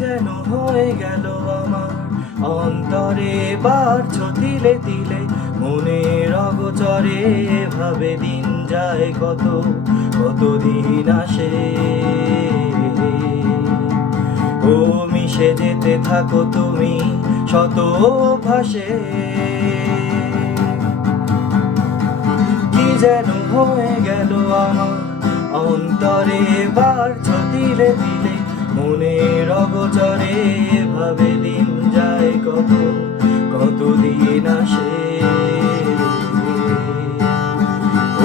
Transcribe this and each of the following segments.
যেন হয়ে গেল আমার অন্তরে বাড়ছ তিলে তিলে, মনের অগোচরে ভাবে দিন যায় কত, কত দিন আসে। ও মিশে যেতে থাকো তুমি শত ভাষে, কি যেন হয়ে গেল আমার অন্তরে বাড়ছ তিলে তিলে, মনের অগোচরে ভাবে দিন যায় কত, কত দিন আসে।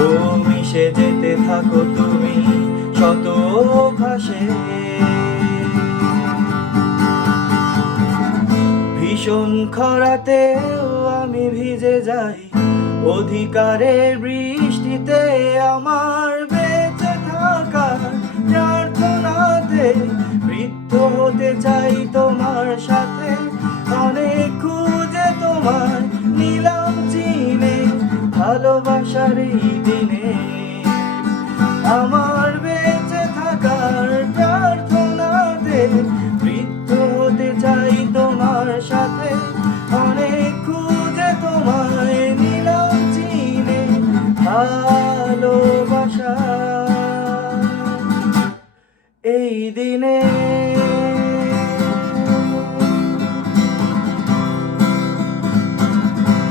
ও মিশে যেতে থাকো তুমি শত ভাষে। ভীষণ খরাতেও আমি ভিজে যাই অধিকারের বৃষ্টিতে, আমার বেঁচে থাকার প্রার্থনাতে বৃদ্ধ হতে চাই তোমার সাথে। অনেক খুঁজে তোমার নিলাম চিনে ভালোবাসার এই দিনে, আমার বেঁচে থাকার প্রার্থনাতে বৃদ্ধ হতে চাই তোমার সাথে। অনেক খুঁজে তোমায় নিলাম চিনে ভালোবাসা এই দিনে।